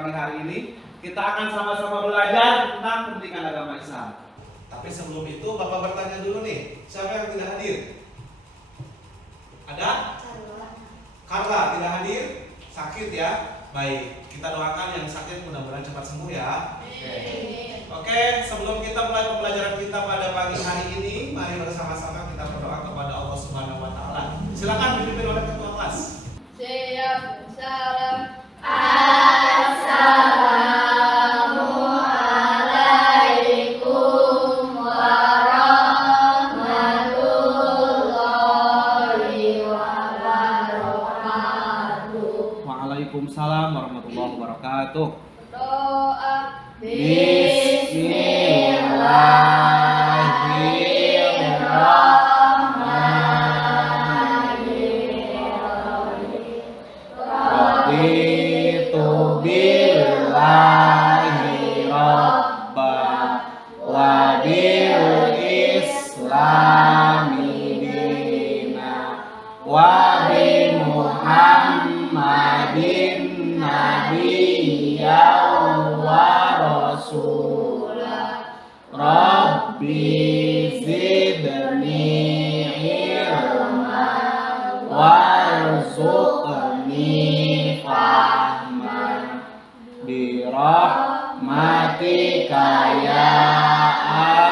pagi hari ini kita akan sama-sama belajar tentang pendidikan agama Islam. Tapi sebelum itu Bapak bertanya dulu nih, siapa yang tidak hadir? Ada? Carla tidak hadir? Sakit ya? Baik, kita doakan yang sakit mudah-mudahan cepat sembuh ya. Oke, sebelum kita mulai pembelajaran kita pada pagi hari ini, mari bersama-sama kita berdoa kepada Allah Subhanahu wa taala. Silakan dipimpin oleh ketua kelas. Siap, salam. Assalamualaikum warahmatullahi wabarakatuh. Waalaikumsalam warahmatullahi wabarakatuh. Doa. Raditu billahi rabban wa bil islami dina wa bi Muhammadin nabiyyan wa rasulah. Rabbi zidni ilman warzuqni fahman birahmatika ya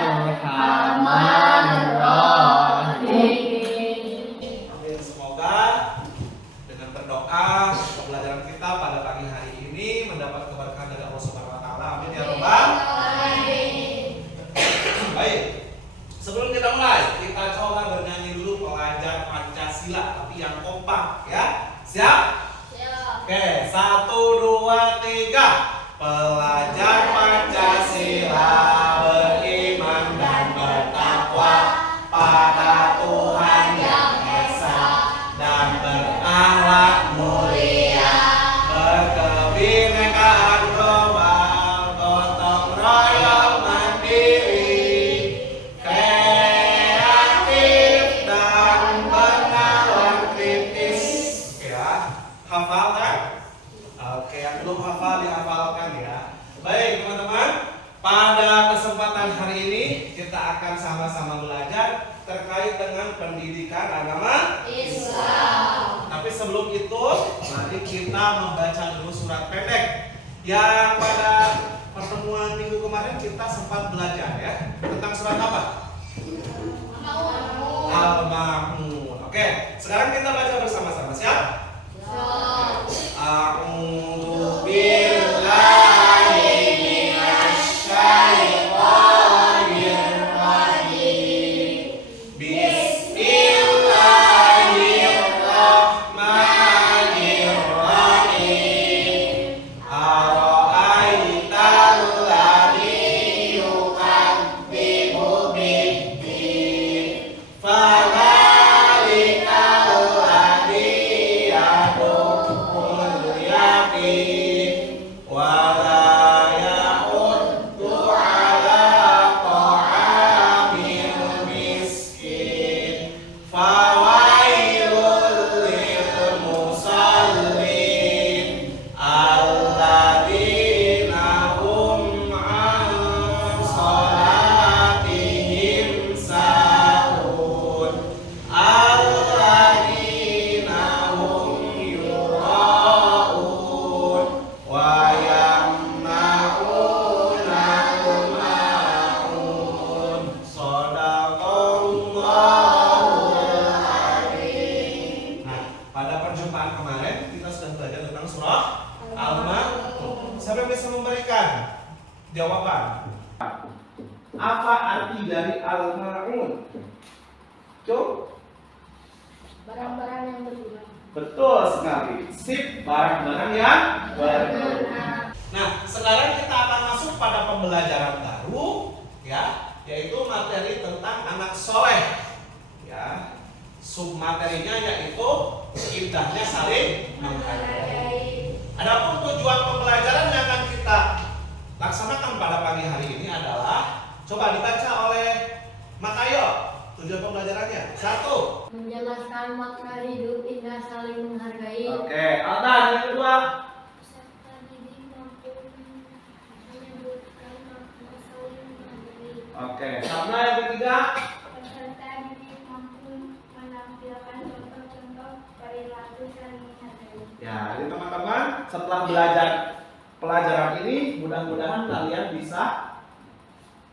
arhamar rahimin. Amin. Semoga dengan berdoa pembelajaran kita pada pagi hari ini mendapat keberkahan dari Allah Subhanahu wa taala. Amin ya rabbal alamin. Baik. Sebelum kita mulai, kita coba bernyanyi dulu pelajar Pancasila tapi yang kompak ya. Siap? Siap. Oke, 1 2 3. Pelajar Pancasila beriman dan bertakwa pada Tuhan yang esa dan berakhlak mulia, berkebinekaan global, gotong royong mandiri, kreatif dan bernalar kritis. Oke ya, hafal kan? Oke, yang belum hafal dihafalkan ya. Baik teman-teman, pada kesempatan hari ini kita akan sama-sama belajar terkait dengan pendidikan agama Islam. Tapi sebelum itu, mari kita membaca dulu surat pendek yang pada pertemuan minggu kemarin kita sempat belajar ya. Tentang surat apa? Al-Ma'un. Oke, sekarang kita baca bersama-sama. Siap? A'udzu billahi minasyaitonir rajim. Bismillahirrahmanirrahim. Ara'aital ladzi yukadzibu biddin. Fadzalikal ladzi yad'ul yatim wa la yahuddu 'ala ta'amil miskin. Fawailul lil musallin alladzina hum 'an shalatihim sahun alladzina hum yura'un wa yamna'unal ma'un. Shadaqallahul azim. Nah, pada perjumpaan kemarin kita sudah belajar tentang surah Al-Ma'un. Siapa yang bisa memberikan jawaban? Apa arti dari Al-Ma'un? Cuk? Barang-barang yang berguna. Betul sekali. Sip, barang-barang yang berguna. Nah, sekarang kita akan masuk pada pembelajaran baru ya, yaitu materi tentang anak soleh. Ya. Submaterinya yaitu indahnya saling menghargai. Adapun tujuan pembelajaran yang akan kita laksanakan pada pagi hari ini adalah coba dibaca oleh Makayo. Tujuan pembelajarannya 1. Menjelaskan makna hidup indah saling menghargai. Oke, Altan yang kedua. Peserta didik mampu Oke, sama yang ketiga. Peserta didik mampu menampilkan contoh-contoh perilaku saling menghargai. Ya, jadi teman-teman setelah belajar pelajaran ini mudah-mudahan kalian bisa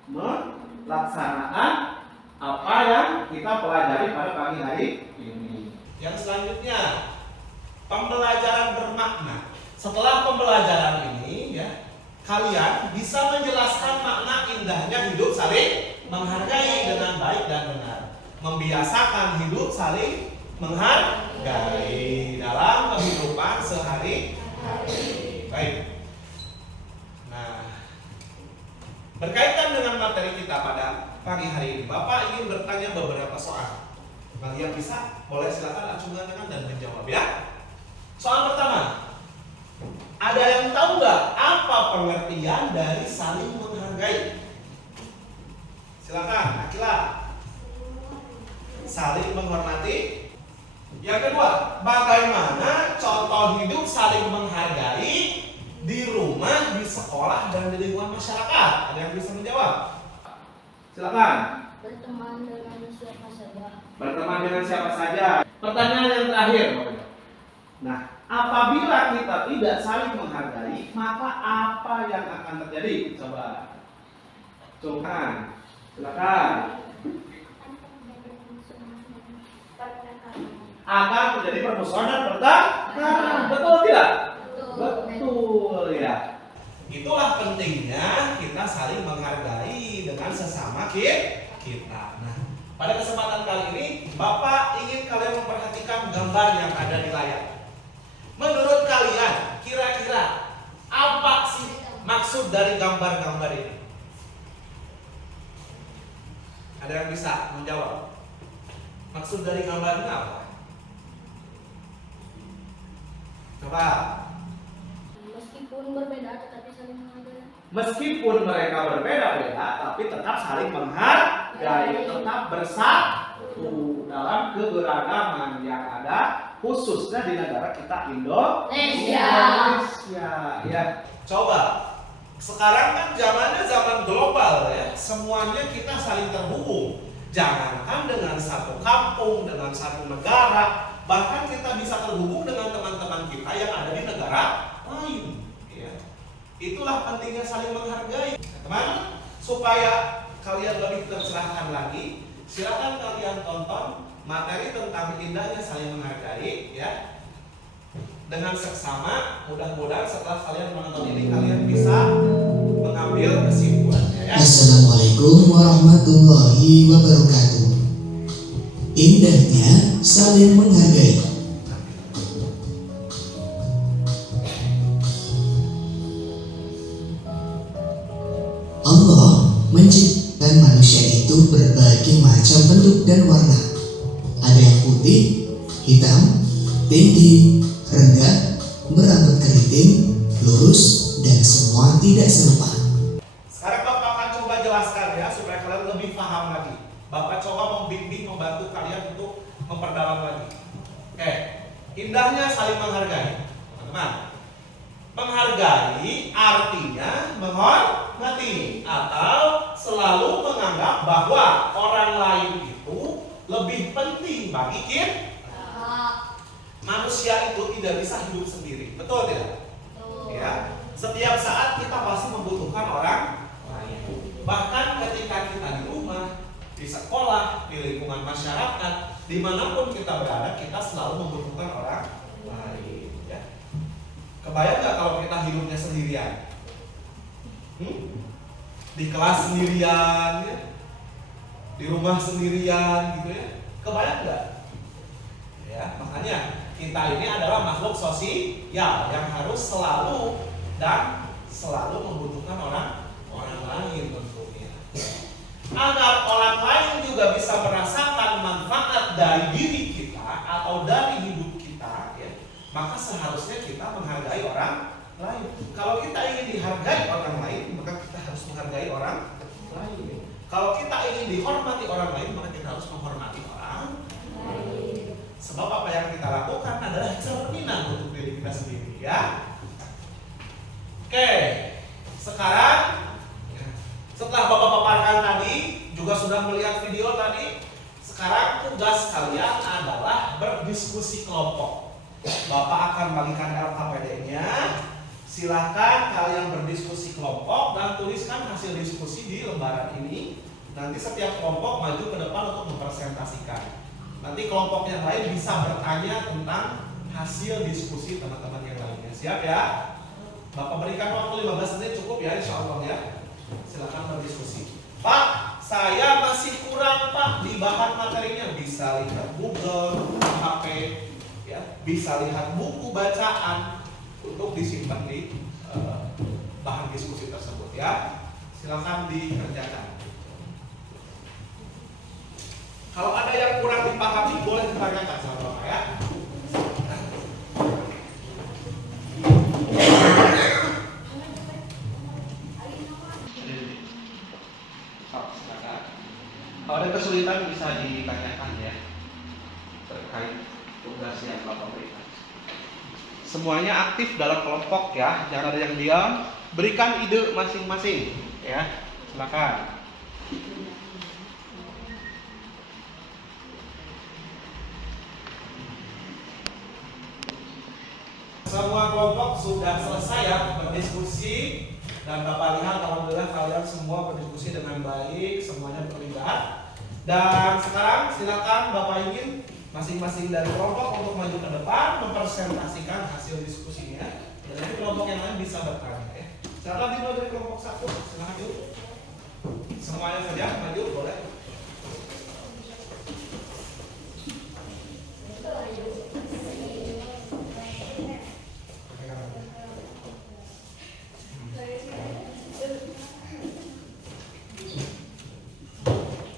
melaksanakan apa yang kita pelajari pada pagi hari ini. Yang selanjutnya, pembelajaran bermakna. Setelah pembelajaran ini ya, kalian bisa menjelaskan makna indahnya hidup saling menghargai dengan baik dan benar. Membiasakan hidup saling menghargai dalam kehidupan sehari-hari. Baik. Nah, berkaitan dengan materi kita pada pagi hari ini, Bapak ingin bertanya beberapa soal. Bagi yang bisa, boleh silakan acungkan tangan dan menjawab ya. Soal pertama, ada yang tahu nggak apa pengertian dari saling menghargai? Silakan, Akila. Saling menghormati. Yang kedua, bagaimana contoh hidup saling menghargai di rumah, di sekolah, dan di lingkungan masyarakat? Ada yang bisa menjawab? Silakan. Berteman dengan siapa saja. Berteman dengan siapa saja. Pertanyaan yang terakhir. Nah, apabila kita tidak saling menghargai, maka apa yang akan terjadi? Coba. Cungkan. Silakan. Akan terjadi permusuhan dan pertengkaran. Betul tidak? Betul ya. Itulah pentingnya kita saling menghargai dengan sesama kita. Nah, pada kesempatan kali ini Bapak ingin kalian memperhatikan gambar yang ada di layar. Menurut kalian, kira-kira apa sih maksud dari gambar-gambar ini? Ada yang bisa menjawab? Maksud dari gambar ini apa? Coba. Meskipun berbeda tetapi saling menghargai. Meskipun mereka berbeda-beda, tapi tetap saling menghargai, tetap bersatu dalam keberagaman yang ada, khususnya di negara kita Indonesia. Ya, coba. Sekarang kan zamannya zaman global ya, semuanya kita saling terhubung. Jangankan dengan satu kampung, dengan satu negara, bahkan kita bisa terhubung dengan teman-teman kita yang ada di negara lain. Ya. Itulah pentingnya saling menghargai. Teman, supaya kalian lebih tercerahkan lagi, silakan kalian tonton materi tentang indahnya saling menghargai ya. Dengan seksama, mudah-mudahan setelah kalian menonton ini kalian bisa mengambil kesimpulannya ya. Assalamualaikum warahmatullahi wabarakatuh. Indahnya saling menghargai. Allah menciptakan manusia itu berbagai macam bentuk dan warna. Ada yang putih, hitam, tinggi, rendah, berambut keriting, lurus, dan semua tidak serupa. Sekarang Bapak akan coba jelaskan ya supaya kalian lebih paham lagi. Bapak coba membimbing, membantu kalian untuk memperdalam lagi. Oke, indahnya saling menghargai, teman-teman. Menghargai artinya menghormati atau selalu menganggap bahwa orang lain itu lebih penting bagi kita. Manusia itu tidak bisa hidup sendiri, betul tidak? Ya, setiap saat kita pasti membutuhkan orang lain. Bahkan ketika kita di rumah, di sekolah, di lingkungan masyarakat, dimanapun kita berada, kita selalu membutuhkan orang lain. Ya. Kebayang nggak kalau kita hidupnya sendirian? Di kelas sendirian, ya? Di rumah sendirian, gitu ya? Kebayang nggak? Ya, makanya kita ini adalah makhluk sosial yang harus selalu membutuhkan orang lain tentunya. Agar orang lain juga bisa merasakan manfaat dari diri kita atau dari hidup kita, ya, maka seharusnya kita menghargai orang lain. Kalau kita ingin dihargai orang lain, maka kita harus menghargai orang lain. Kalau kita ingin dihormati orang lain, maka kita harus menghormati orang lain. Sebab apa yang kita lakukan adalah cerminan untuk diri kita sendiri, ya. Oke, sekarang setelah Bapak paparkan tadi berdiskusi kelompok. Bapak akan bagikan LKPD-nya. Silahkan kalian berdiskusi kelompok dan tuliskan hasil diskusi di lembaran ini. Nanti setiap kelompok maju ke depan untuk mempresentasikan. Nanti kelompok yang lain bisa bertanya tentang hasil diskusi teman-teman yang lainnya. Siap ya? Bapak berikan waktu 15 menit cukup ya, insya Allah ya. Silahkan berdiskusi. Pak, saya masih kurang Pak di bahan materinya. Bisa lihat Google, HP, ya, bisa lihat buku bacaan untuk disimpan di bahan diskusi tersebut ya. Silakan dikerjakan. Kalau ada yang kurang dipahami boleh ditanyakan sama Bapak ya. Kalau ada kesulitan bisa ditanyakan ya terkait tugas yang Bapak berikan. Semuanya aktif dalam kelompok ya, jangan ada yang diam. Berikan ide masing-masing ya, silakan. Semua kelompok sudah selesai ya berdiskusi dan Bapak lihat alhamdulillah kalian semua berdiskusi dengan baik, semuanya terlibat. Dan sekarang silakan Bapak ingin masing-masing dari kelompok untuk maju ke depan mempresentasikan hasil diskusinya. Dan nanti kelompok yang lain bisa bertanya ya. Silakan dimulai dari kelompok 1, silakan dulu. Semuanya saja maju boleh.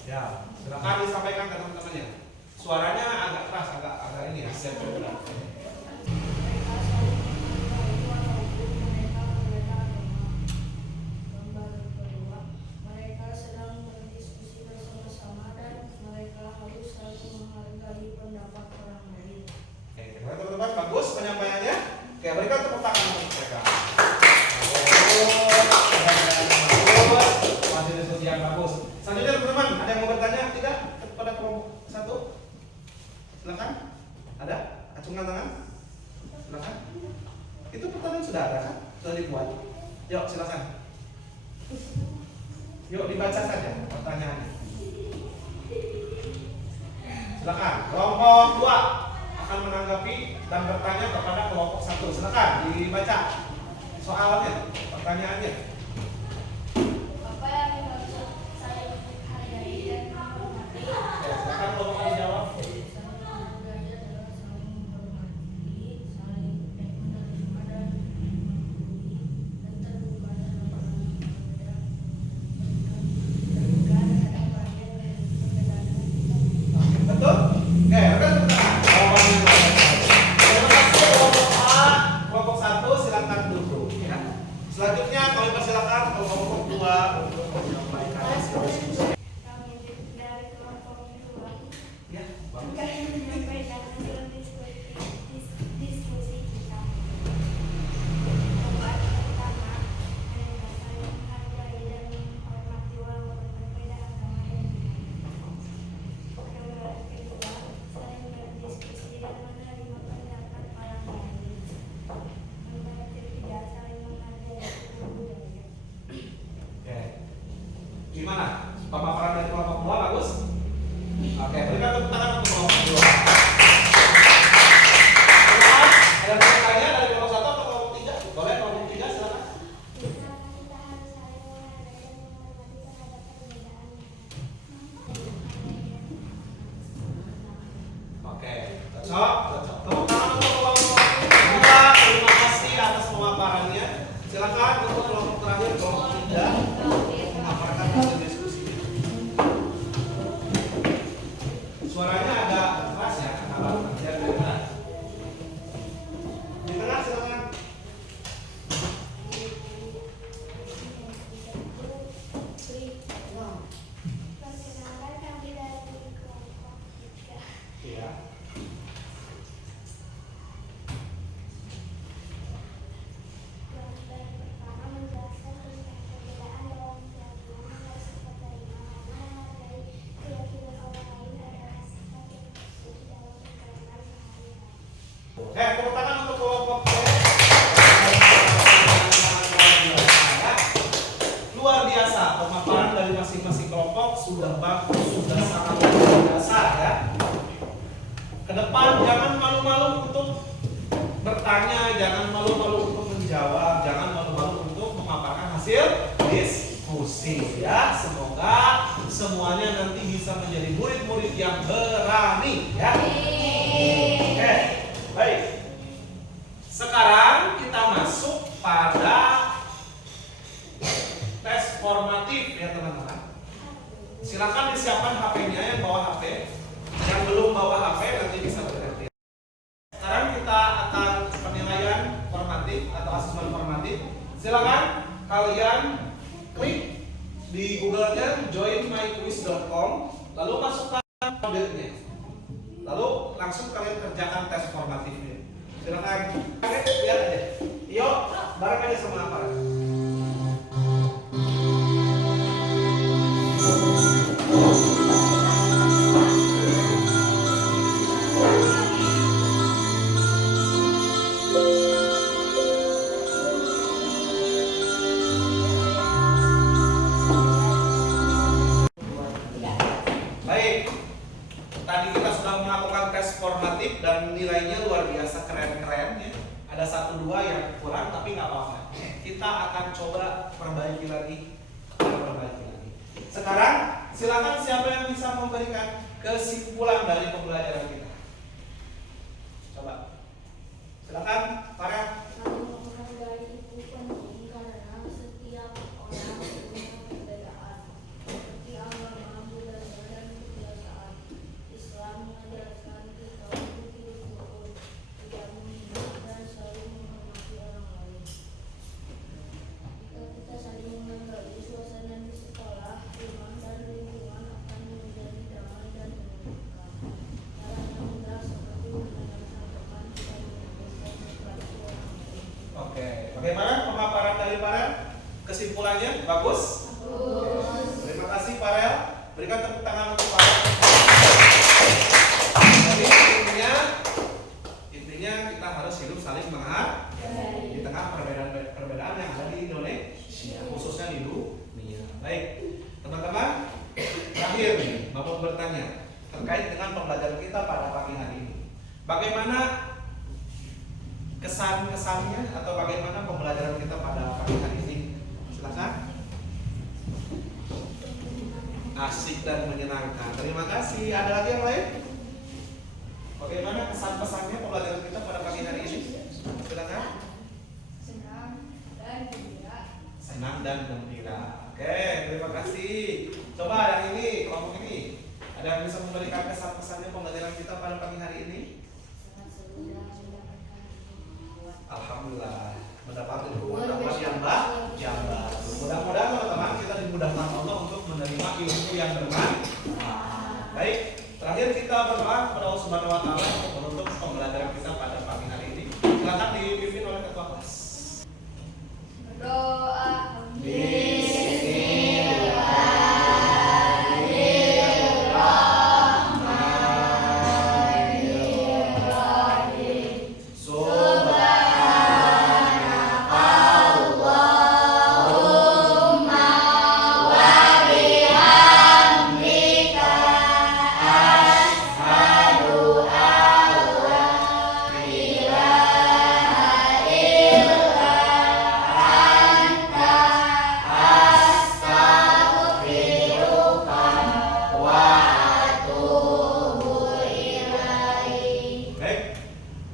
Ya, silakan disampaikan ke teman-temannya. Suaranya agak keras, agak ini ya, siap benar. Mereka sedang berdiskusi bersama-sama dan mereka harus saling menghargai pendapat orang lain. Oke, teman-teman bagus penyampaiannya. Oke, berikan tepuk tangan untuk mereka. Bagus, masih diskusi yang bagus. Selanjutnya teman-teman, ada yang mau bertanya tidak kepada kelompok 1? Silakan. Ada? Acungkan tangan. Silakan. Itu pertanyaan sudah ada kan? Sudah dibuat. Yuk, silakan. Yuk dibaca saja pertanyaannya. Silakan. Kelompok 2 akan menanggapi dan bertanya kepada kelompok 1. Silakan dibaca soalnya, pertanyaannya. Apa yang dimaksud saling menghargai dan menghormati? Silakan kelompok dijawab. Betul? Oke, terima kasih kelompok A, kelompok 1 silakan duduk ya. Selanjutnya kami persilakan kelompok 2 untuk menyampaikan hasil diskusi. Kami dari kelompok 2 Ya, akan menyampaikan hasil diskusi kita. Tempat pertama, mereka saling menghargai dan menghormati walaupun berbeda agama dan Kedua, saling berdiskusi dan menerima pendapat orang lain. Nomor 3, saling menghargai suku budaya. Oke. Gimana? Pemaparan dari kelompok 2 bagus? Oke, berikan tepuk tangan untuk kelompok 2. Ada pertanyaan dari kelompok 1 atau kelompok 3? Boleh kelompok 3 silakan. Kita harus saling menghargai dan menghormati terhadap perbedaan. Oke, cocok. Tepuk tangan untuk kelompok 2. Terima kasih atas pemaparannya. Silakan untuk kelompok terakhir, kelompok 3 memaparkan hasil diskusi. Suaranya agak keras ya, kenapa? Biar dengar. Di tengah silakan. Perkenalkan kami dari kelompok 3. Iya. sudah bagus, sudah sangat luar biasa ya. Ke depan jangan malu-malu untuk bertanya, jangan malu-malu untuk menjawab, jangan malu-malu untuk memaparkan hasil diskusi ya. Semoga semuanya nanti bisa menjadi murid-murid yang berani ya. Oke, baik. Sekarang kita masuk pada tes formatif ya teman-teman. Silakan disiapkan HP-nya, yang bawa HP. Yang belum bawa HP nanti bisa berganti. Sekarang kita akan penilaian formatif atau asesmen formatif. Silakan kalian klik di Google-nya joinmyquiz.com, lalu masukkan kodenya. Lalu langsung kalian kerjakan tes formatifnya. Silakan. Lihat aja. Yuk, bareng aja sama apa? Baik, tadi kita sudah melakukan tes formatif dan nilainya luar biasa keren-keren ya. Ada 1-2 yang kurang tapi nggak apa-apa. Kita akan coba perbaiki lagi. Sekarang silakan siapa yang bisa memberikan kesimpulan dari pembelajaran kita. Coba. Silakan, Farel. Menghargai itu penting karena setiap orang punya perbedaan. Seperti agama, budaya, dan kebiasaan. Islam mengajarkan kita untuk hidup rukun, tidak menghina dan saling menghormati orang lain. Jika kita saling menghargai suasana di sekolah, rumah, dan lingkungan akan menjadi damai dan menyenangkan. Caranya mudah seperti menanamkan teman dan menyampaikan sesuatu orang lain. Oke, bagaimana pemaparan dari Farel? Kesimpulannya bagus? Bagus. Terima kasih Farel. Berikan tepuk tangan untuk Farel. Jadi intinya kita harus hidup saling menghargai di tengah perbedaan yang ada di Indonesia, khususnya di dunia. Baik, teman-teman. Terakhir nih, Bapak bertanya terkait dengan pembelajaran kita pada pagi hari ini. Bagaimana kesan-kesannya atau bagaimana pembelajaran kita pada pagi hari ini? Silakan. Asik dan menyenangkan. Terima kasih. Ada lagi yang lain? Bagaimana kesan-pesannya pembelajaran kita pada pagi hari ini? Silakan. Senang dan gembira. Senang dan gembira. Oke, terima kasih. Coba yang ini, kelompok ini, ada yang bisa memberikan kesan-pesannya pembelajaran kita pada pagi hari ini? Sangat seru dan mendapatkan ilmu. Alhamdulillah, mendapat ilmu yang baru. Mudah-mudahan teman-teman kita dimudahkan Allah untuk menerima ilmu yang bermanfaat. Baik, terakhir kita berdoa kepada Allah Subhanahu wa taala untuk menutup pembelajaran kita pada pagi hari ini. Silakan dipimpin oleh ketua kelas. Berdoa.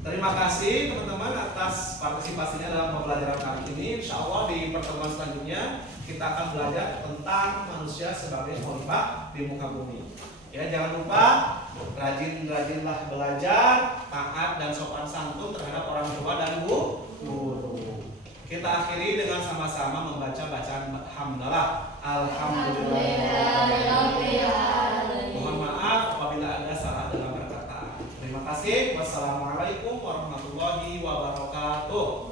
Terima kasih teman-teman atas partisipasinya dalam pembelajaran kali ini. Insya Allah di pertemuan selanjutnya kita akan belajar tentang manusia sebagai khalifah di muka bumi. Ya, jangan lupa rajin-rajinlah belajar, taat dan sopan santun terhadap orang tua dan guru. Kita akhiri dengan sama-sama membaca bacaan hamdalah. Alhamdulillah. Mohon maaf apabila ada salah dalam perkataan. Terima kasih. Wassalamualaikum warahmatullahi wabarakatuh.